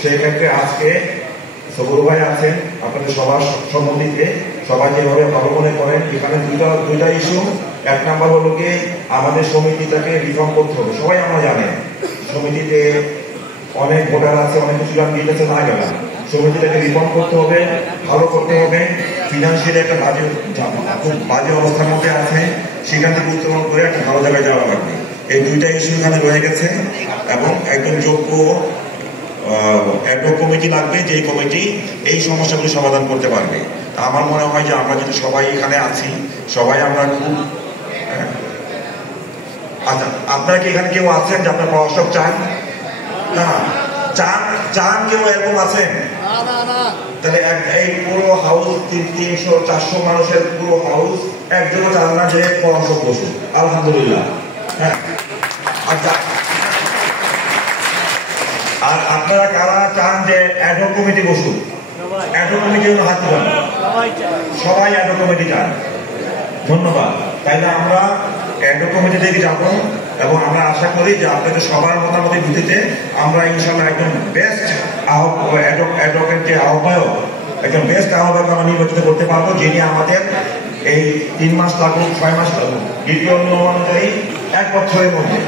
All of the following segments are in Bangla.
সেই ক্ষেত্রে আজকে সবুর ভাই আছেন আপনাদের সবার সম্মতিতে সবাই যেভাবে ভালো মনে করেন এখানে দুইটা ইস্যু। এক নাম্বার হলো কি আমাদের সমিতিটাকে রিফর্ম করতে হবে। সবাই আমরা জানেন সমিতিতে অনেক ভোটার আছে, অনেক কিছু দিতেছে না গেল। সমিতিটাকে রিফর্ম করতে হবে, ভালো করতে হবে। ফিনান্সিয়ালি একটা খুব বাজে অবস্থার মধ্যে আছে, সেখান থেকে উত্তোলন করে একটা ভালো জায়গায় যাওয়া লাগবে। এই দুইটা ইস্যু এখানে রয়ে গেছে এবং একদম যোগ্য কমিটি লাগবে, যে কমিটি এই সমস্যাগুলি সমাধান করতে পারবে। আমার মনে হয় যে আমরা যদি সবাই এখানে আছি, সবাই আমরা খুব আচ্ছা, আপনারা কি এখানে কেউ আছেন যে আপনার পরামর্শ চান? না চান কেউ এরকম আছেন? তাহলে এই পুরো হাউস 300-400 মানুষের পুরো হাউস একজনও চান না যে পরামর্শ বসুন। আলহামদুলিল্লাহ। হ্যাঁ, আচ্ছা, আর আপনারা কারা চান যে অ্যাডহক কমিটি বসুন? অ্যাডহক কমিটি হাত তুলেন। সবাই অ্যাডহক কমিটি চান। ধন্যবাদ। তাইলে আমরা অ্যাডহক কমিটি থেকে যাব এবং আমরা আশা করি যে আপনাদের সবার মতামতের ভিত্তিতে আমরা ইনশাআল্লাহ একজন বেস্ট অ্যাডভোকেট যে আহ্বায়ক, একজন বেস্ট আহ্বায়ক আমরা নির্বাচিত করতে পারবো, যিনি আমাদের এই 3 মাস লাগুক 6 মাস লাগুক, দ্বিতীয় নিয়ম অনুযায়ী 1 বছরের মধ্যে।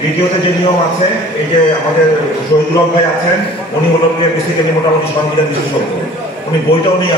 দ্বিতীয়তে যে নিয়ম আছে, এই যে আমাদের শহীদুল হক ভাই আছেন, উনি হলো বেসিক্যালি মোটামুটি সংবিধান বিশেষজ্ঞ, উনি বইটাও নিয়ে